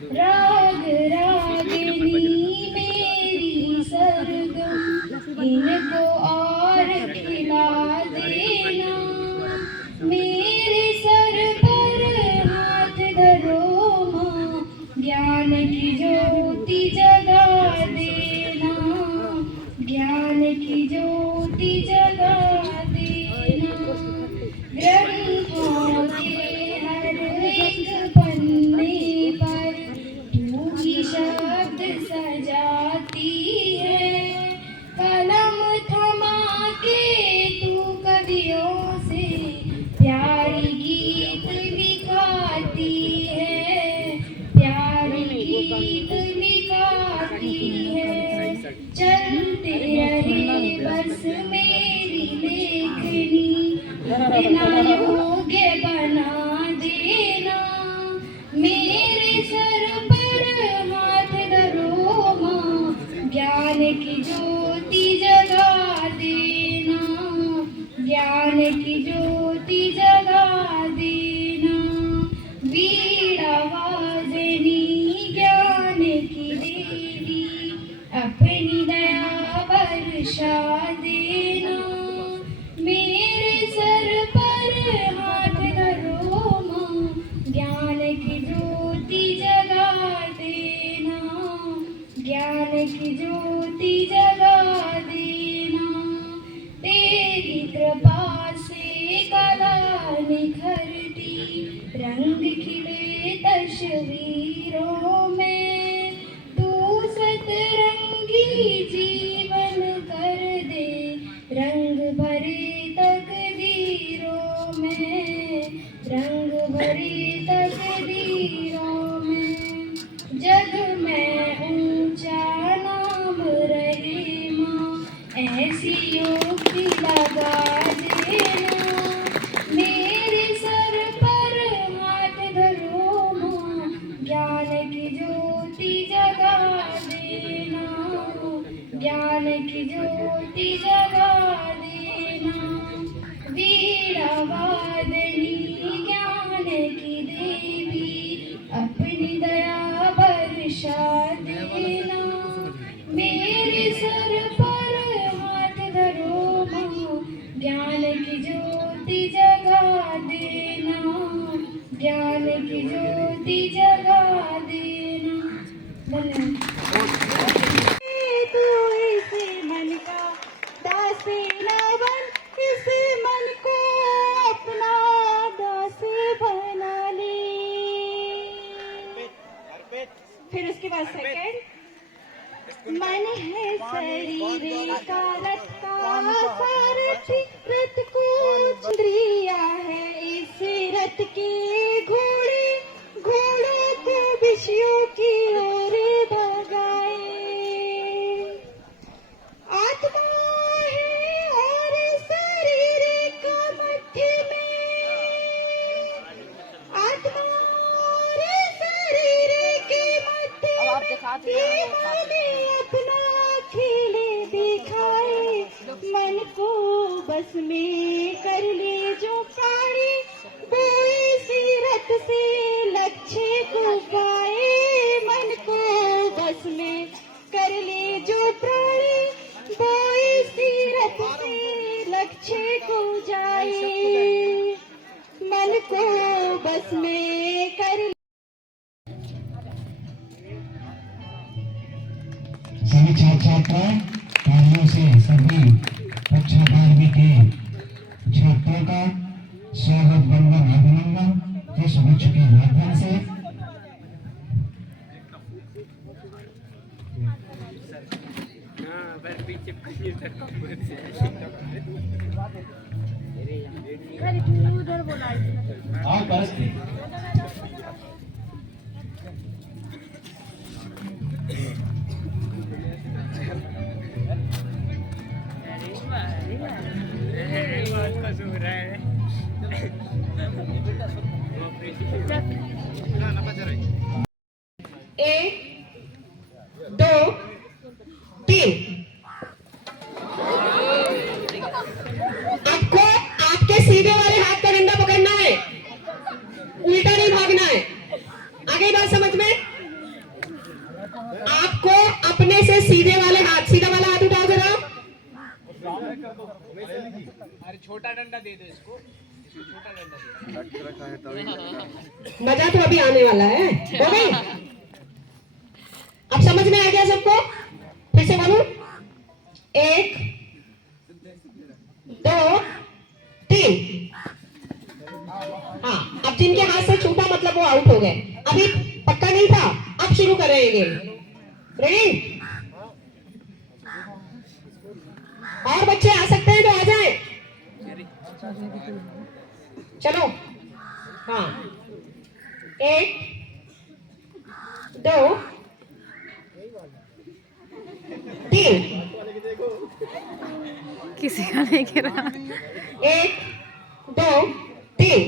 राग रागिनी मेरी सरगम, इनको और खिला देना। मेरे सर पर हाथ धरो माँ, ज्ञान की ज्योति जगा देना। ज्ञान की ज्योति जगा देना। ग्रंथों के हर एक पन्ने पर तू ही शब्द सजाती है। कलम थमा के तू कवियों से प्यारी गीत लिखाती है। प्यारी गीत लिखाती है। चलते रहे बस मेरी लेखनी, बिना योग्य बना देना। मेरे सर पर हाथ धरो माँ, ज्ञान की ज्योति जगा देना। ज्ञान की ज्योति जगा देना। वीणा वादनी ज्ञान की देवी, अपनी दया वर्षा देना। मेरे सर पर हाथ धरो माँ, ज्ञान की ज्योति जगा देना। ज्ञान की ज्योति जगा देना। तेरी कृपा से कला निखरती, रंग खिले तस्वीरों में। तू सतरंगी जीवन कर दे, रंग भरे तकदीरों में। रंग भरे तकदीरों में। जग में ऊंचा नाम रहे माँ, ऐसी युक्ति लगा देना। मेरे सर पर हाथ धरो माँ, ज्ञान की ज्योति जगा देना। ज्ञान की ज्योति जगा देना। वीणा वादनी ज्ञान की देवी, अपनी दया वर्षा देना। मेरे सर पर हाथ धरो माँ, ज्ञान की ज्योति जगा देना। ज्ञान की ज्योति जगा देना। धन्यवाद। तू इस मन का दासी न बन, इस मन को अपना दासी बना ले। फिर उसके बाद सेकंड, मन है शरीर का रथ का सारथी, रथ को इंद्रिया है इस रथ के घोड़े। घोड़ों को विषयों की ओर भगाए। आत्मा है और शरीर का मध्य में। आत्मा और शरीर के मध्य में अपना खेले दिखाए। मन को बस में कर ले जो प्राणी, वो इसी रथ से लक्ष्य को पाए। मन को बस में कर ले जो प्राणी, वो इसी रथ से लक्ष्य को जाए। मन को बस में कर। सभी छात्र छात्राएं तालियों से सभी कक्षा 12वीं के छात्रों का स्वागत वंदन अभिनंदन पुष्पगुच्छ के माध्यम से। और बस एक, दो, तीन। आपको आपके सीधे वाले हाथ का डंडा पकड़ना है, उल्टा नहीं भागना है। आगे बात समझ में? के सीधे वाले हाथ, सीधा वाला हाथ उठाओ जरा। अरे छोटा डंडा दे दो इसको छोटा डंडा दे। मजा तो अभी आने वाला है। हो गई? अब समझ में आ गया सबको? फिर से बोलूं, 1 2 3। हाँ, अब जिनके हाथ से छूटा मतलब वो आउट हो गए। अभी पक्का नहीं था, अब शुरू करेंगे। रेडी? और बच्चे आ सकते हैं तो आ जाएं। चलो। हाँ, 1 2 3। किसी का नहीं गिरा। 1 2 3।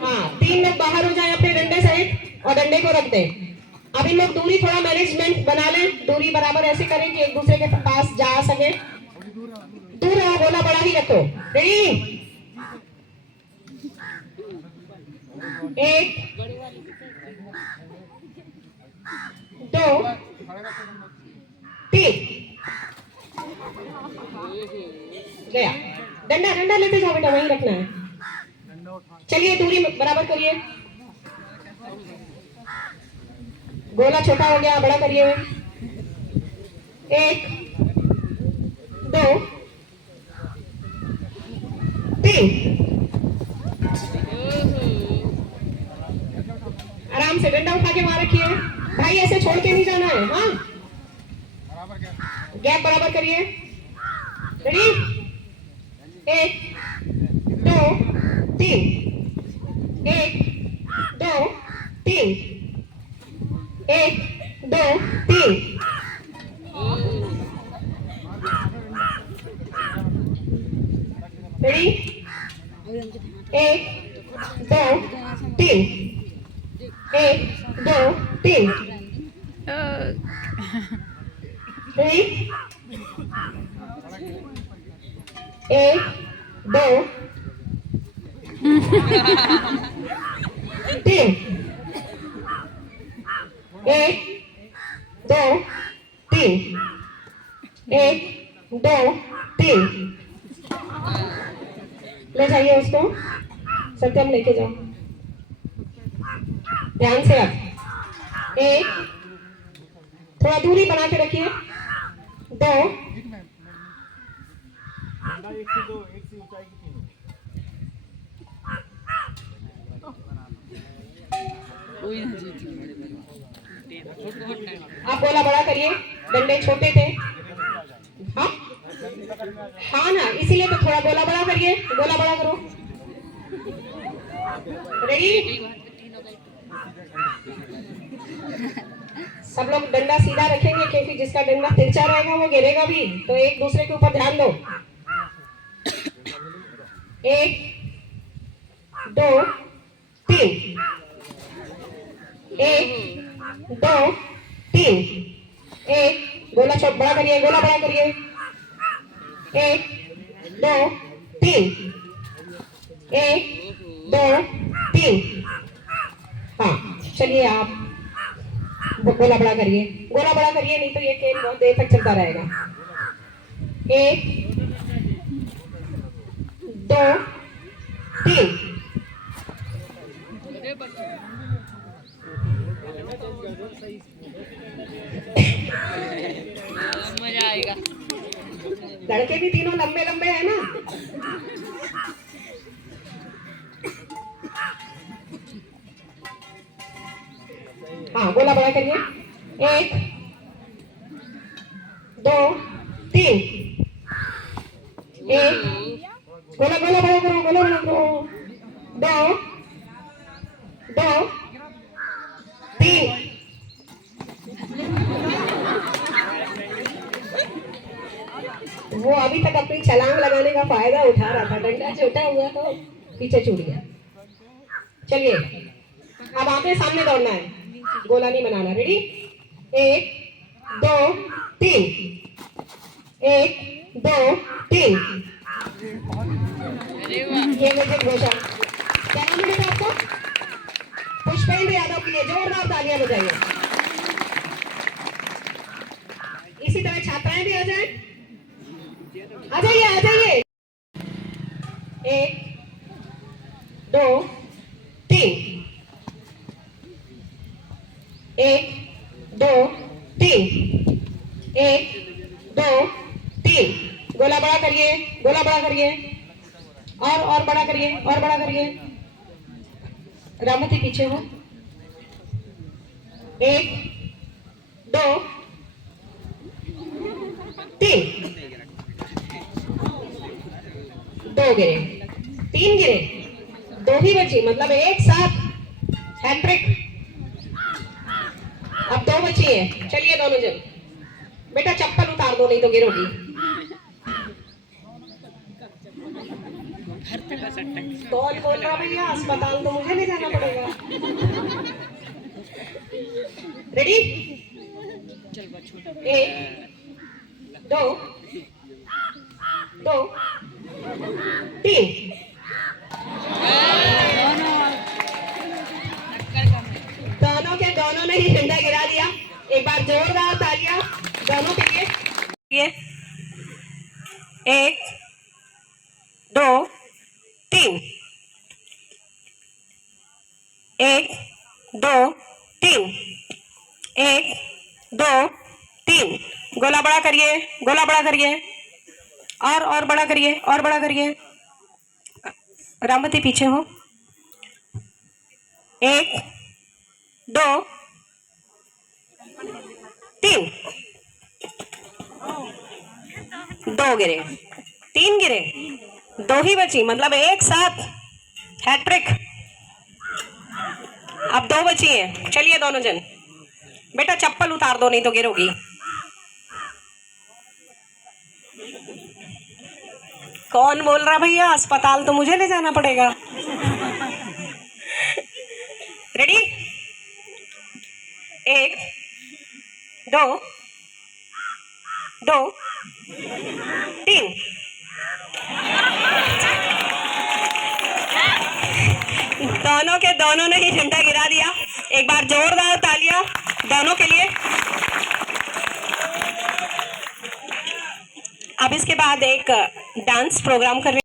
हाँ, 3 लोग बाहर हो जाए अपने डंडे सहित और डंडे को रख दें। अब इन लोग दूरी थोड़ा मैनेजमेंट बना लें, दूरी बराबर ऐसे करें कि एक दूसरे के पास जा सके। दूर रहो, गोला बड़ा ही रखो। रेडी? 1 2 3। गया। डंडा डंडा लेते जाओ बेटा, वहीं रखना है। चलिए दूरी बराबर करिए। गोला छोटा हो गया, बड़ा करिए। 1 2 3। आराम से डंडा उठा के वहां रखिए भाई, ऐसे छोड़ के नहीं जाना है। हाँ, गैप बराबर करिए। रेडी? 1 2 3। 1 2 3। 1 2 3। रेडी? 1 2 3। 1 2 3। रेडी? 1 2 3। 1 2 3। 1 2 3। ले जाइए उसको, सत्यम लेके जाओ। ध्यान से रख। 1, थोड़ा दूरी बना के रखिए। 2 एक से 2 एक से ऊंचाई की 3। आप गोला बड़ा करिए, डंडे छोटे थे। हाँ हाँ ना, इसीलिए तो थोड़ा गोला बड़ा करिए, गोला बड़ा करो। रेडी? सब लोग डंडा सीधा रखेंगे क्योंकि जिसका डंडा तिरछा रहेगा वो गिरेगा भी, तो एक दूसरे के ऊपर ध्यान दो। 1 2 3। 1 2 3। 1 गोला छोटा बड़ा करिए, गोला बड़ा करिए। 1 2 3। 1 2 3। हाँ, चलिए आप गोला बड़ा करिए, गोला बड़ा करिए, नहीं तो ये खेल बहुत देर तक चलता रहेगा। 1 2 3। मजा आएगा। लड़के भी तीनों लंबे लंबे हैं ना। हाँ, गोला बड़ा करिए। 1 2 3। 1 गोला गोला बड़ा करो, गोला बड़ा करो। 2 2 3। वो अभी तक अपनी छलांग लगाने का फायदा उठा रहा था, डंडा छोटा हुआ तो पीछे छूट गया। चलिए अब आगे सामने दौड़ना है, गोला नहीं बनाना। रेडी? 1 2 3। 1 2 3। ये म्यूजिक घोषणा। क्या नाम है बेटा आपका? पुष्पेंद्र यादव के लिए जोरदार तालियां बजाइए। आ जाए, आ जाइए, आ जाइए। 1 2 3, 1 2 3, 1 2 3। गोला बड़ा करिए, गोला बड़ा करिए, और बड़ा करिए, और बड़ा करिए। रामती पीछे हो। 1 2 3, 2 गिरे, 3 गिरे, 2 ही बची, मतलब एक साथ हैट्रिक। अब 2 बची है, चलिए दोनों जन। बेटा चप्पल उतार दो नहीं तो गिरोगी। कौन बोल रहा भैया, अस्पताल तो मुझे ले जाना पड़ेगा। रेडी? 1 2 2 3। दोनों के दोनों ने ही डंडा गिरा दिया। एक बार जोरदार तालियां दोनों के लिए। 1 2 3, 1 2 3, 1 2 3। गोला बड़ा करिए, गोला बड़ा करिए, और बड़ा करिए, और बड़ा करिए। रामवती पीछे हो। 1 2 3, 2 गिरे, 3 गिरे, 2 ही बची, मतलब एक साथ हैट्रिक। अब 2 बची है, चलिए दोनों जन। बेटा चप्पल उतार दो नहीं तो गिरोगी। कौन बोल रहा भैया, अस्पताल तो मुझे ले जाना पड़ेगा। रेडी? 1 2 2 3। दोनों के दोनों ने ही झंडा गिरा दिया। एक बार जोरदार तालियां दोनों के लिए। अब इसके बाद एक डांस प्रोग्राम कर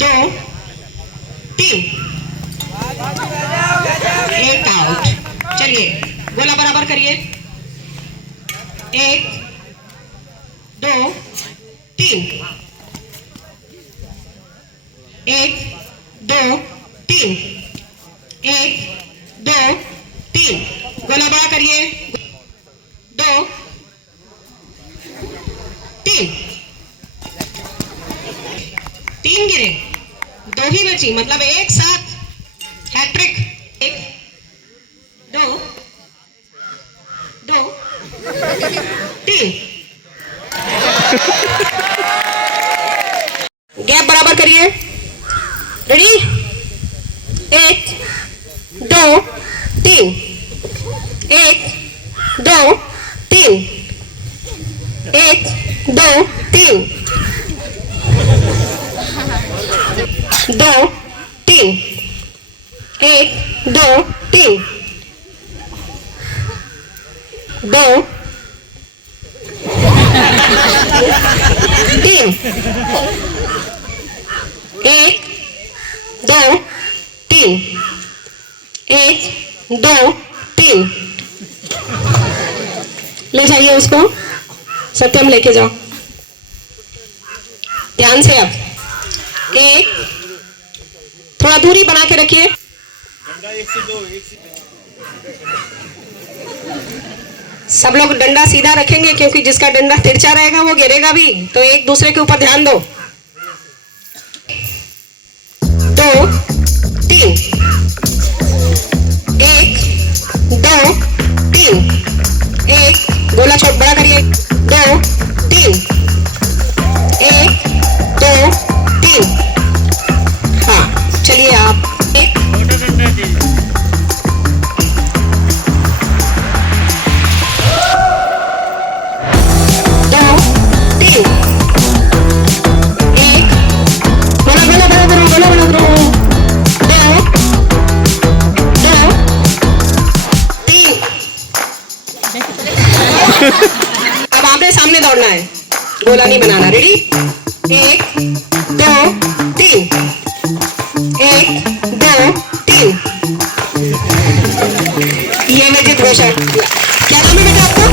2 3 एक आउट। चलिए गोला बराबर करिए। 1 2 3 1 2 3 1 2 3 गोला बड़ा करिए। 2 3 3 गिरे, 2 ही बची, मतलब एक साथ हैट्रिक। 1 2 2 3 गैप बराबर करिए। रेडी 1 2 3 1 2 3 1 2 3 2 3 1 2 3 2 3 1 2 3 1 2 3 ले जाइए उसको। सत्यम लेके जाओ ध्यान से। अब एक थोड़ा दूरी बना के रखिए। सब लोग डंडा सीधा रखेंगे क्योंकि जिसका डंडा तिरछा रहेगा वो गिरेगा भी, तो एक दूसरे के ऊपर ध्यान दो। 2 3 1 2 3 1 गोला छोट बड़ा करिए। 2 3 1 2 3 हाँ चलिए आप 1 2 3 1 गोला गोला बड़ा करो, गोला बड़ा करो। 2 2 3 अब आपने सामने दौड़ना है, गोला नहीं बनाना। रेडी 1 2 3 1 2 3 ये मैं जीत घोषणा। क्या नाम है बेटा आपका?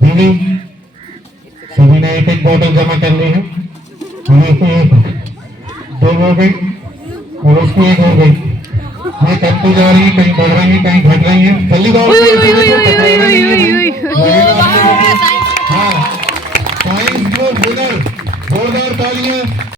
रेडी सभी ने एक एक बॉटल जमा कर ली है हमें से एक दो हो गई और उसकी एक हो गई ये कटती जा रही है कहीं बढ़ रही है कहीं घट रही है जल्दी हाँ साइंस ग्रुप विनर जोरदार तालियां